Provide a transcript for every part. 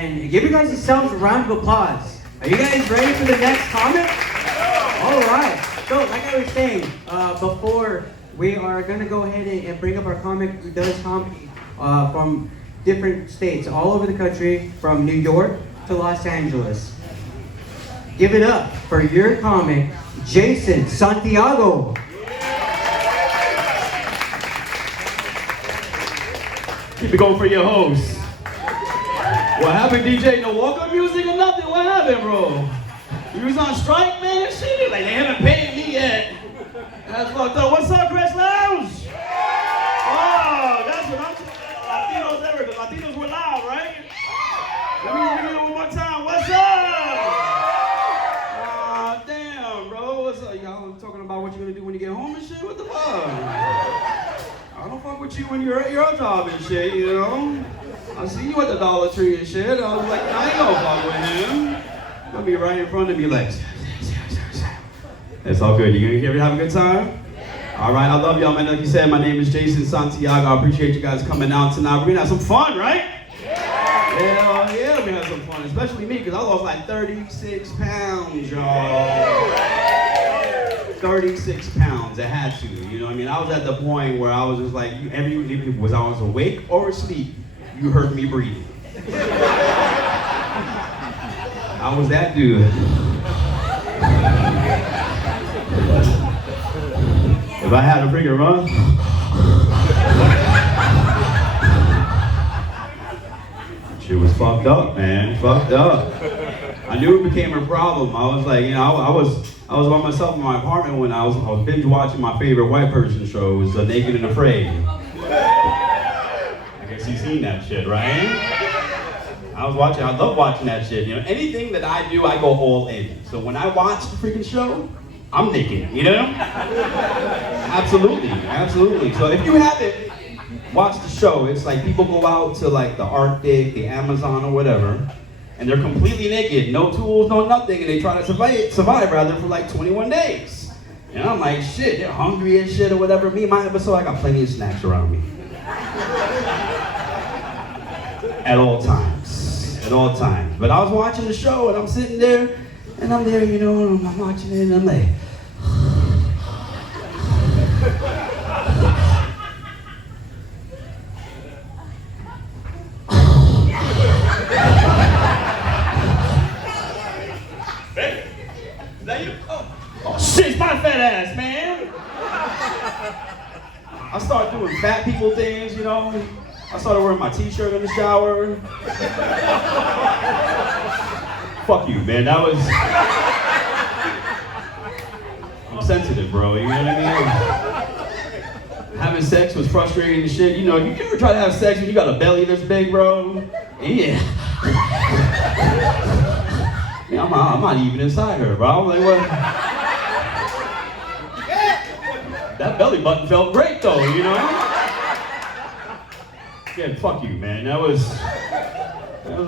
And give you guys yourselves a round of applause. Are you guys ready for the next comic? All right. So, like I was saying, before we are gonna go ahead and bring up our comic who does comedy from different states all over the country, from New York to Los Angeles. Give it up for your comic, Jason Santiago. Keep it going for your host. What happened, DJ? No walk-up music or nothing? What happened, bro? You was on strike, man? Shit, like they haven't paid me yet. That's fucked up. What's up, Chris Lounge? Oh, that's what I'm saying. Latinos ever, because Latinos were loud, right? Let me hear it one more time. What's up? Damn, bro. What's up? Y'all talking about what you're gonna do when you get home and shit? What the fuck? I don't fuck with you when you're at your job and shit, you know? I see you at the Dollar Tree and shit. I was like, I ain't gonna fuck with him. He'll be right in front of me like, it's all good. You gonna hear me have a good time? All right, I love y'all, man. Like you said, my name is Jason Santiago. I appreciate you guys coming out tonight. We're gonna have some fun, right? Hell yeah, we're gonna have some fun. Especially me, because I lost like 36 pounds, y'all. 36 pounds, I had to, you know what I mean? I was at the point where I was just like, was I was awake or asleep, you heard me breathing. I was that dude. If I had a freaking run, shit was fucked up, man, fucked up. I knew it became a problem. I was like, you know, I was by myself in my apartment when I was binge watching my favorite white person show, was Naked and Afraid. I guess you've seen that shit, right? I love watching that shit. You know, anything that I do, I go all in. So when I watch the freaking show, I'm naked, you know? Absolutely, absolutely. So if you haven't watched the show, it's like people go out to like the Arctic, the Amazon or whatever, and they're completely naked, no tools, no nothing, and they try to survive rather for like 21 days. And I'm like, shit, they're hungry as shit or whatever. Me, my episode, I got plenty of snacks around me. At all times, at all times. But I was watching the show and I'm sitting there, and I'm there, you know, and I'm watching it and I'm like, shit, my fat ass, man. I started doing fat people things, you know. I started wearing my t-shirt in the shower. Fuck you, man. That was... I'm sensitive, bro. You know what I mean? Having sex was frustrating and shit. You know, you ever try to have sex when you got a belly this big, bro? Yeah. Yeah, I'm not even inside her, bro. I'm like, what? That belly button felt great, though, you know? Yeah, fuck you, man. That was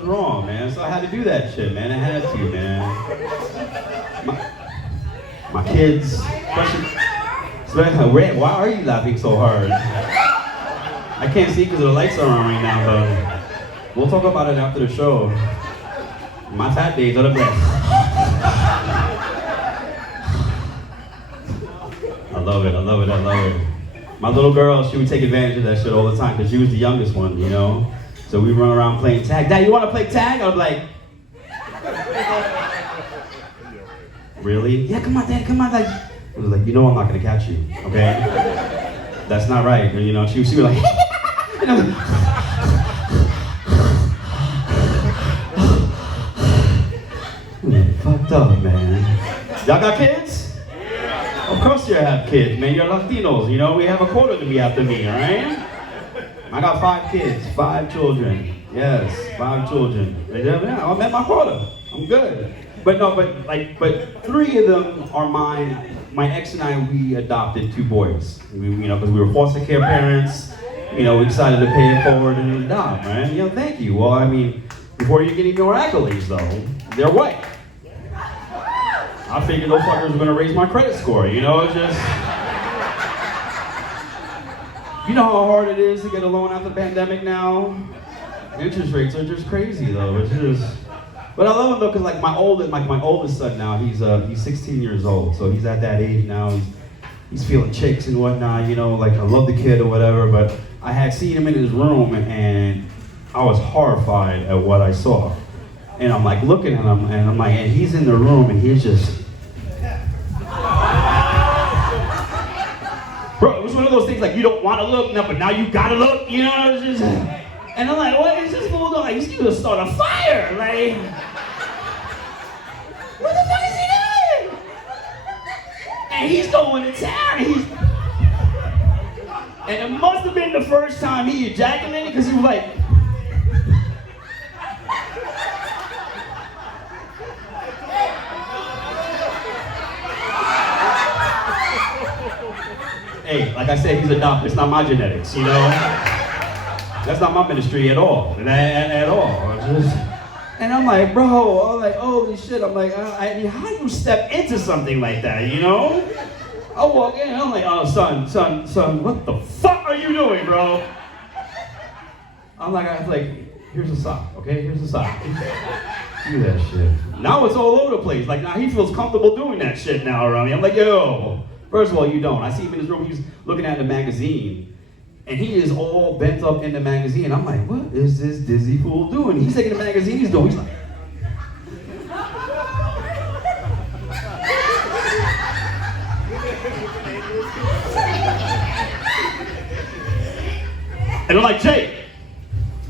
wrong, man. So I had to do that shit, man. I had to, man. My kids, especially, why are you laughing so hard? I can't see because the lights are on right now, but we'll talk about it after the show. My fat days are the best. I love it, I love it, I love it. My little girl, she would take advantage of that shit all the time because she was the youngest one, you know? So we run around playing tag. Dad, you want to play tag? I'm like, really? Yeah, come on, Dad, come on. Like, I was like, you know I'm not going to catch you, okay? That's not right. You know, she was like, and I was like, fucked up, man. Y'all got kids? Of course you have kids, man. You're Latinos, you know? We have a quota to be after me, all right? I got 5 kids, 5 children. Yes, 5 children. Yeah, I met my quota. I'm good. But 3 of them are mine. My ex and I, we adopted 2 boys. You know, because we were foster care parents. You know, we decided to pay it forward and adopt, man. You know, thank you. Well, I mean, before you get any more accolades, though, they're white. I figured those fuckers were gonna raise my credit score, you know, it's just... You know how hard it is to get a loan after the pandemic now? Interest rates are just crazy though. It's just. But I love him though, cause like my oldest son now, he's 16 years old, so he's at that age now. He's feeling chicks and whatnot, you know. Like I love the kid or whatever, but I had seen him in his room and I was horrified at what I saw. And I'm like looking at him and I'm like, and he's in the room and he's just. Bro, it was one of those things like you don't want to look, no, but now you gotta look, you know? It's just, and I'm like, what is this fool doing? Like, he's gonna start a fire, like. What the fuck is he doing? And he's going to town, and it must have been the first time he ejaculated, because he was like. Hey, like I said, he's adopted. It's not my genetics, you know? That's not my ministry at all. At all. And I'm like, bro, I'm like, holy shit. I'm like, I mean, how do you step into something like that, you know? I walk in, I'm like, oh, son, what the fuck are you doing, bro? I was like, here's a sock, okay? Here's a sock. Do that shit. Now it's all over the place. Like, now he feels comfortable doing that shit now around me. I'm like, yo. First of all, you don't. I see him in his room, he's looking at the magazine, and he is all bent up in the magazine. I'm like, what is this dizzy fool doing? He's taking the magazine, he's like, and I'm like, Jay,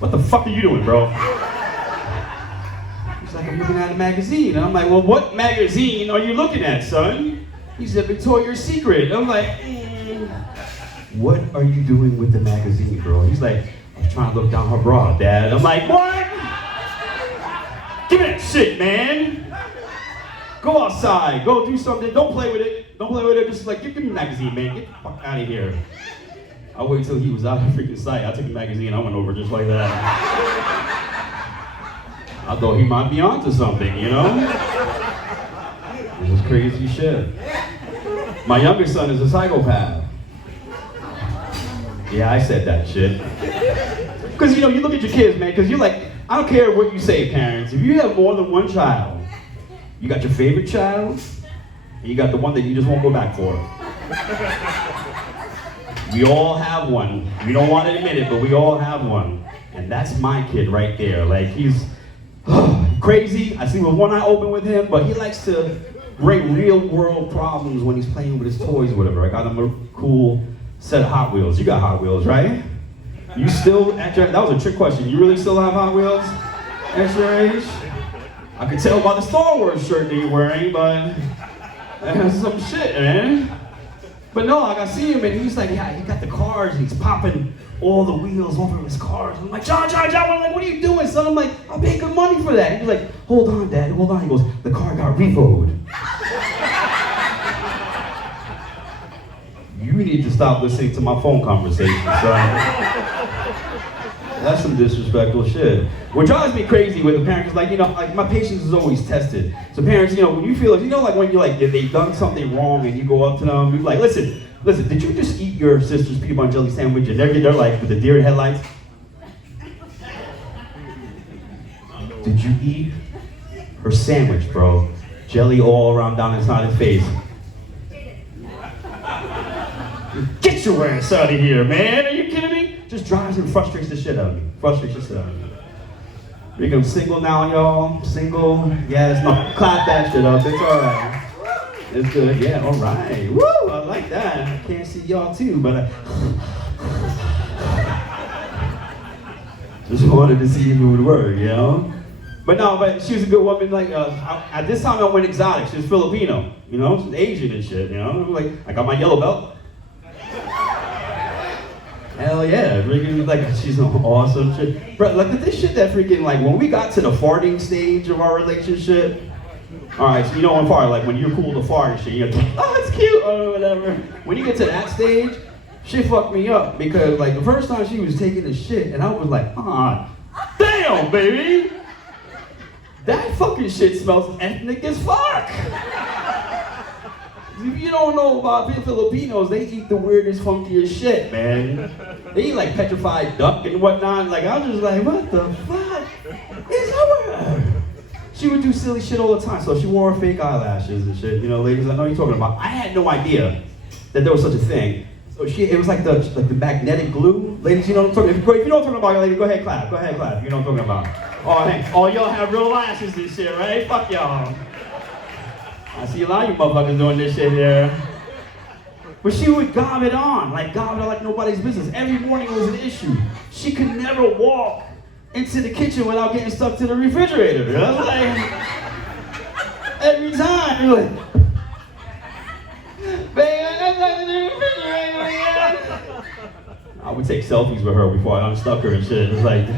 what the fuck are you doing, bro? He's like, I'm looking at a magazine. And I'm like, well, what magazine are you looking at, son? He said, Victoria's Secret. I'm like, what are you doing with the magazine, bro? He's like, I'm trying to look down her bra, Dad. I'm like, what? Give me that shit, man. Go outside. Go do something. Don't play with it. Don't play with it. Just like, give me the magazine, man. Get the fuck out of here. I waited till he was out of the freaking sight. I took the magazine. I went over just like that. I thought he might be onto something, you know? This is crazy shit. My youngest son is a psychopath. Yeah, I said that shit. Because, you know, you look at your kids, man, because you're like, I don't care what you say, parents. If you have more than one child, you got your favorite child, and you got the one that you just won't go back for. We all have one. We don't want to admit it, but we all have one. And that's my kid right there. Like, he's crazy. I see with one eye open with him, but he likes to bring real world problems when he's playing with his toys or whatever. I got him a cool set of Hot Wheels. You got Hot Wheels, right? You still, that was a trick question. You really still have Hot Wheels at your age? I could tell by the Star Wars shirt that you're wearing, but that's some shit, man. But no, like I see him and he's like, yeah, he got the cars and he's popping all the wheels over his cars. I'm like, John, I'm like, what are you doing, son? I'm like, I paid good money for that. He's like, hold on, Dad, hold on. He goes, the car got repoed. You need to stop listening to my phone conversation, son. That's some disrespectful shit. What drives me crazy with the parents is like, you know, like my patience is always tested. So parents, you know, when you feel like, you know, like when you're like, they've done something wrong and you go up to them, you're like, listen, did you just eat your sister's peanut butter and jelly sandwich? And they're like, with the deer in headlights. Did you eat her sandwich, bro? Jelly all around down inside his face. Get your ass out of here, man. Are you kidding me? Just drives and frustrates the shit out of me. I'm single now, y'all. Single. Yes, no, clap that shit up. It's alright. It's good. Yeah, alright. Woo! I like that. I can't see y'all too, but just wanted to see if it would work, you know? But she was a good woman. Like, at this time I went exotic. She was Filipino, you know? She's Asian and shit, you know? Like, I got my yellow belt. Hell yeah, freaking, like, she's an awesome shit. Bro, like, this shit that freaking, like, when we got to the farting stage of our relationship, alright, so you know, on fart, like, when you're cool to fart and shit, you're like, oh, it's cute, or whatever. When you get to that stage, she fucked me up, because, like, the first time she was taking the shit, and I was like, damn, baby! That fucking shit smells ethnic as fuck! If you don't know about Filipinos, they eat the weirdest, funkiest shit, man. They eat like petrified duck and whatnot. Like, I was just like, what the fuck is up with her? She would do silly shit all the time. So she wore fake eyelashes and shit. You know, ladies, I know you're talking about. I had no idea that there was such a thing. So it was like the magnetic glue. Ladies, you know what I'm talking about? If you know what I'm talking about, lady, go ahead, clap. Go ahead, clap. You know what I'm talking about. Oh, hey. Oh, y'all have real lashes and shit, right? Fuck y'all. I see a lot of you motherfuckers doing this shit here. But she would gob it on like nobody's business. Every morning was an issue. She could never walk into the kitchen without getting stuck to the refrigerator. You know? Like, every time, you're like, baby, I'm stuck to the refrigerator again. I would take selfies with her before I unstuck her and shit. It's like,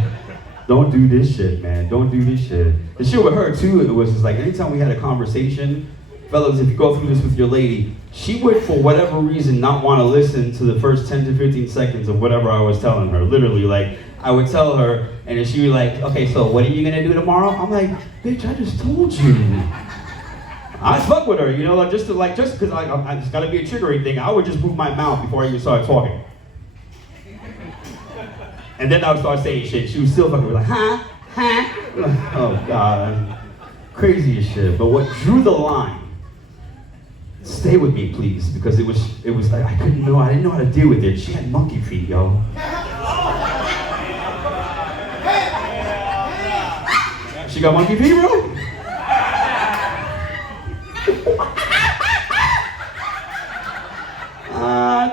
don't do this shit, man. Don't do this shit. The shit with her, too, it was just like, anytime we had a conversation, fellas, if you go through this with your lady, she would, for whatever reason, not want to listen to the first 10 to 15 seconds of whatever I was telling her. Literally, like, I would tell her, and then she'd be like, okay, so what are you going to do tomorrow? I'm like, bitch, I just told you. I fuck with her, you know, like, just because it's got to be a triggering thing, I would just move my mouth before I even started talking. And then I would start saying shit. She was still fucking like, huh? Oh, God. Crazy as shit. But what drew the line, stay with me, please, because it was like, I didn't know how to deal with it. She had monkey feet, yo. She got monkey feet, bro?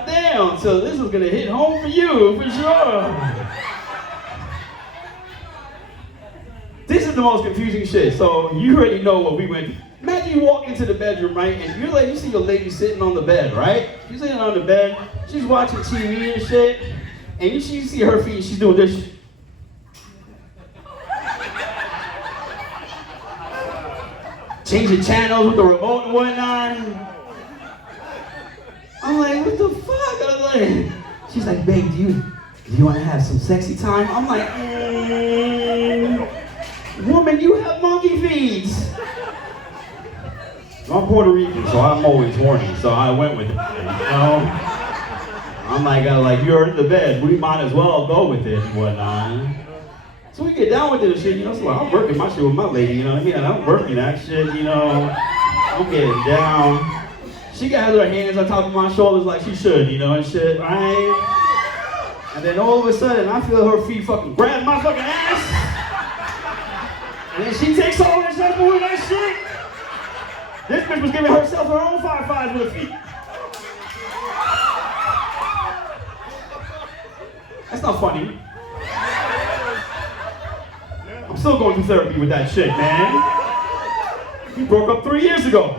Damn, so this is gonna hit home for you, for sure. This is the most confusing shit. So you already know what we went through. Imagine you walk into the bedroom, right, and you see your lady sitting on the bed, right? She's sitting on the bed, she's watching TV and shit, and you see her feet, she's doing this shit. Changing channels with the remote and whatnot. I'm like, what the fuck? I'm like, she's like, babe, do you want to have some sexy time? I'm like, woman, you have monkey feet. I'm Puerto Rican, so I'm always horny, so I went with it, you know? I'm like, you're in the bed, we might as well go with it and whatnot. So we get down with it and shit, you know, so I'm working my shit with my lady, you know what I mean? And I'm working that shit, you know, I'm getting down. She got her hands on top of my shoulders like she should, you know, and shit, right? And then all of a sudden, I feel her feet fucking grab my fucking ass. And then she takes all and starts moving that shit. This bitch was giving herself her own 5-5s with her feet. That's not funny. I'm still going through therapy with that shit, man. We broke up 3 years ago.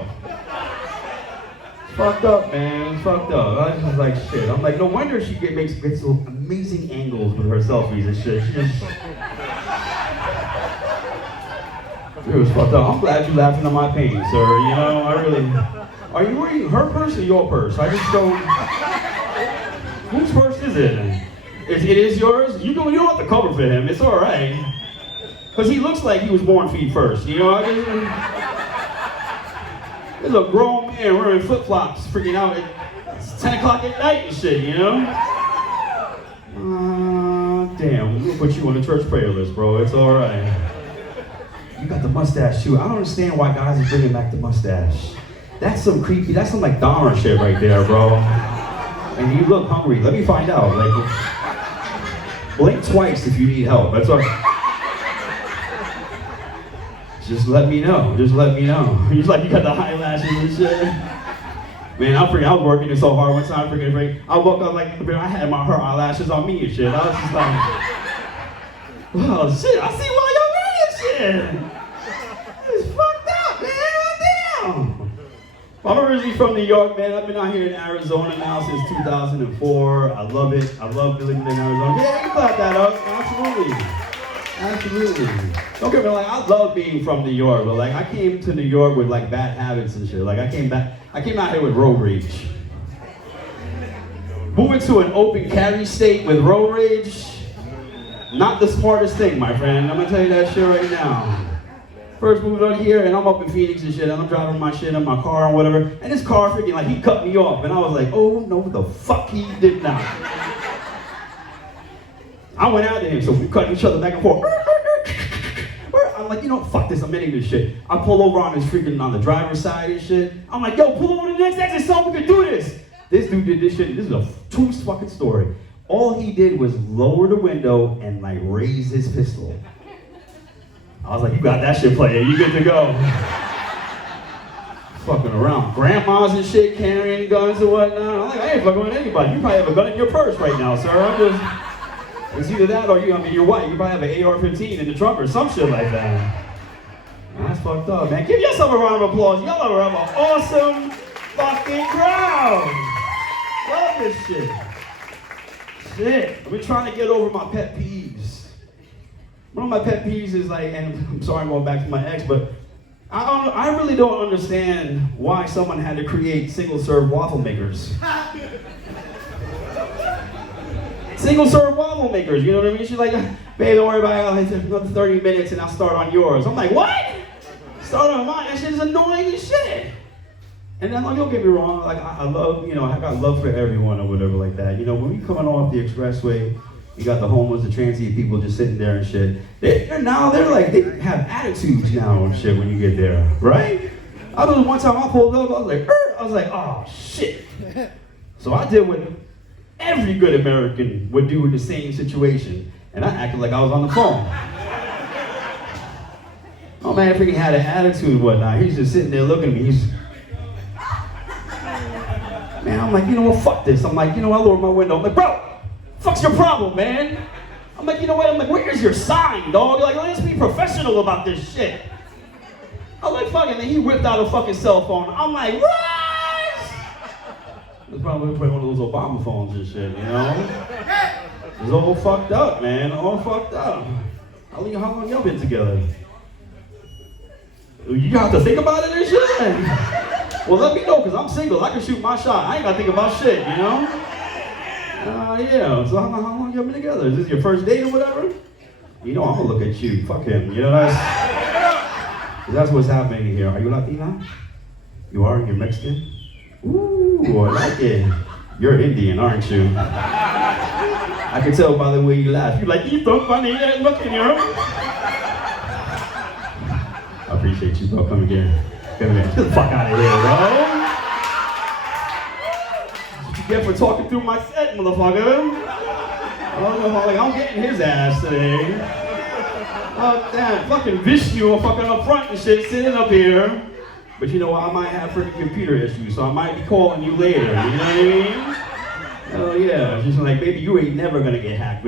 Fucked up, man. Fucked up. I was just like, shit. I'm like, no wonder she gets some amazing angles with her selfies and shit. She just... It was fucked up. I'm glad you're laughing at my pain, sir. You know, I really... Are you wearing her purse or your purse? I just don't... Whose purse is it? It is yours? You don't have to cover for him. It's all right. Because he looks like he was born feet first. You know, there's a grown man wearing flip-flops freaking out at 10 o'clock at night and shit, you know? Damn, we'll put you on the church prayer list, bro. It's all right. You got the mustache, too. I don't understand why guys are bringing back the mustache. That's some creepy, that's some like Dahmer shit right there, bro. And you look hungry. Let me find out. Like, blink twice if you need help. That's all right. Just let me know. Just let me know. Just like you got the eyelashes and shit. Man, I was working it so hard one time, I woke up like, I had her eyelashes on me and shit. I was just like, oh shit, I see why y'all wearing shit. It's fucked up, man. Damn. I'm originally from New York, man. I've been out here in Arizona now since 2004. I love it. I love living in Arizona. Yeah, you can clap that up. Absolutely. Absolutely. Don't get me wrong, I love being from New York, but like I came to New York with like bad habits and shit. Like I came out here with road rage. Moving to an open carry state with road rage, not the smartest thing, my friend. I'm gonna tell you that shit right now. First moved out here, and I'm up in Phoenix and shit, and I'm driving my shit in my car or whatever, and this car freaking, like, he cut me off, and I was like, oh, no, the fuck he did not. I went after him, so we cut each other back and forth. I'm like, you know, fuck this, I'm ending this shit. I pull over on his freaking, on the driver's side and shit. I'm like, yo, pull over to the next exit so we can do this. This dude did this shit, this is a true fucking story. All he did was lower the window and like raise his pistol. I was like, you got that shit, player, you good to go. Fucking around. Grandmas and shit carrying guns and whatnot. I'm like, I ain't fucking with anybody. You probably have a gun in your purse right now, sir. I'm just, it's either that or you, I mean, you're white. You probably have an AR-15 in the trunk or some shit like that. That's fucked up, man. Give yourself a round of applause. Y'all have an awesome fucking crowd. Love this shit. Shit. I've been trying to get over my pet peeves. One of my pet peeves is like, and I'm sorry I'm going back to my ex, but I really don't understand why someone had to create single-serve waffle makers. Single-serve waffle makers, you know what I mean? She's like, babe, don't worry about it, another 30 minutes and I'll start on yours. I'm like, what? Start on mine? That shit is annoying as shit. And then, like, don't get me wrong, like, I love, you know, I got love for everyone or whatever like that. You know, when we coming off the expressway, you got the homeless, the transient people just sitting there and shit. They have attitudes now and shit when you get there, right? I was one time I pulled up, I was like, oh shit. So I did what every good American would do in the same situation, and I acted like I was on the phone. Oh man, freaking had an attitude and whatnot. He's just sitting there looking at me. Man, I'm like, you know what, fuck this. I'm like, you know, I lowered my window. I'm like, bro, fuck's your problem, man? I'm like, you know what? I'm like, where's your sign, dog? Like, let's be professional about this shit. I was like, fuck it. And then he whipped out a fucking cell phone. I'm like, what? It's probably one of those Obama phones and shit, you know? It's all fucked up, man. All fucked up. How long y'all been together? You have to think about it and shit? Well, let me know, because I'm single. I can shoot my shot. I ain't got to think about shit, you know? Yeah. So how long y'all been together? Is this your first date or whatever? You know, I'm going to look at you. Fuck him. You know, that's what's happening here. Are you Latina? You are? You're Mexican? Ooh, I like it. You're Indian, aren't you? I can tell by the way you laugh. You're like, you so funny. Look in your I appreciate you, bro. Come again. Get the fuck out of here, bro. What you get for talking through my set, motherfucker? I'm getting his ass today. Oh, damn, fucking Vishnu fucking up front and shit, sitting up here. But you know what, I might have freaking computer issues, so I might be calling you later, you know what I mean? Oh yeah, she's like, baby, you ain't never gonna get hacked.